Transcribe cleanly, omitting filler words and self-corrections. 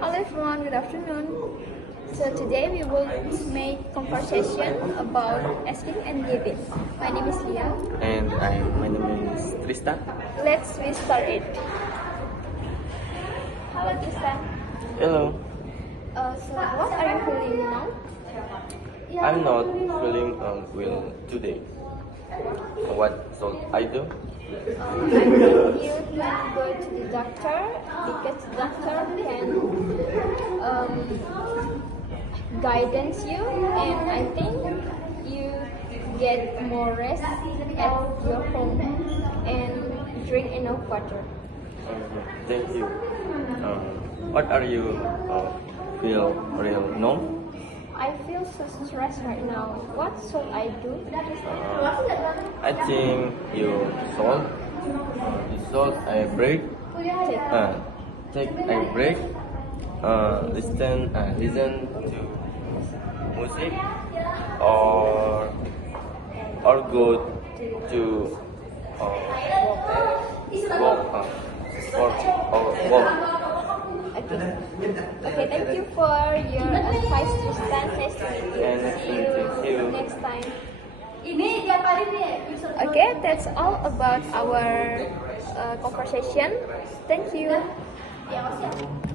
Hello everyone, good afternoon. So today we will make conversation about asking and giving. My name is Lia. And my name is Trista. Let's start it. Hello Tristan. Hello. So what are you feeling now? I'm not feeling well today. What should I do? I think you can go to the doctor because the doctor can guidance you, and I think you get more rest at your home and drink enough water. Thank you. What are you feel real now? I feel so stressed right now. What should I do? I think you should a break. Take a break. Listen to music or go to walk sport or walk. Okay, thank you for your advice, Tristan. Nice to meet you. And See you you. next time. Okay, that's all about our conversation. Thank you.